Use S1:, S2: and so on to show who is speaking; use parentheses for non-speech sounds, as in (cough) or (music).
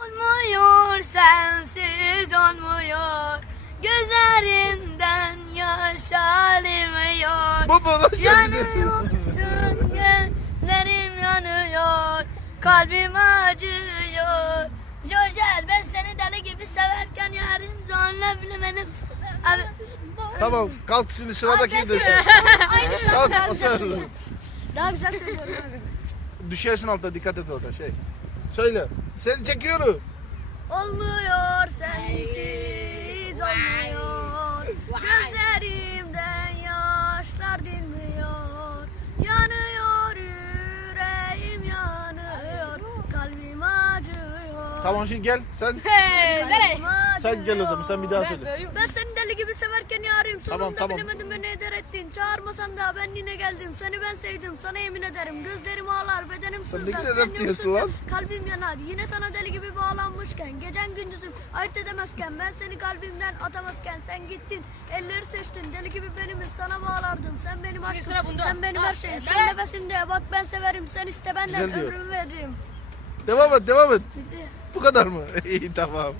S1: Olmuyor sensiz olmuyor. Gözlerinden yaş almıyor.
S2: Bu bana
S1: Yanıyorsun gözlerim yanıyor. Kalbim acıyor. Jojer ben seni deli gibi severken yarim sonra bilemedim Abi,
S2: Tamam kalk şimdi sıradaki. (laughs)
S1: Aynı
S2: Kalk otur.
S1: Daha güzel söylüyorum
S2: Düşersin altta dikkat et orada şey. Söyle. Seni çekiyorum.
S1: Olmuyor sensiz olmuyor. Gözlerimden yaşlar dinmiyor. Yanıyor
S2: Tamam şimdi gel. Sen
S1: Kalbim
S2: sen gel o zaman sen bir daha söyle.
S1: Ben seni deli gibi severken yarim Sonunda
S2: Tamam, tamam.
S1: bilemedim beni eder ettin Çağırmasan da ben yine geldim Seni ben sevdim sana yemin ederim Gözlerim ağlar bedenim
S2: Sen ne
S1: sızlar
S2: güzel
S1: Sen
S2: rap diyorsun
S1: yoksun,
S2: lan.
S1: Kalbim yanar yine sana deli gibi bağlanmışken Gecen gündüzüm ayırt edemezken Ben seni kalbimden atamazken Sen gittin elleri seçtin Deli gibi benimiz sana bağlardım Sen benim aşkım
S3: sıra bunda.
S1: sen benim her şeyim
S3: Ha,
S1: Son nefesimde bak ben severim Sen iste benden
S2: Güzel diyor.
S1: ömrümü veririm
S2: Devam et devam et.
S1: Bitti.
S2: Kadar mı? (laughs) İyi tamam.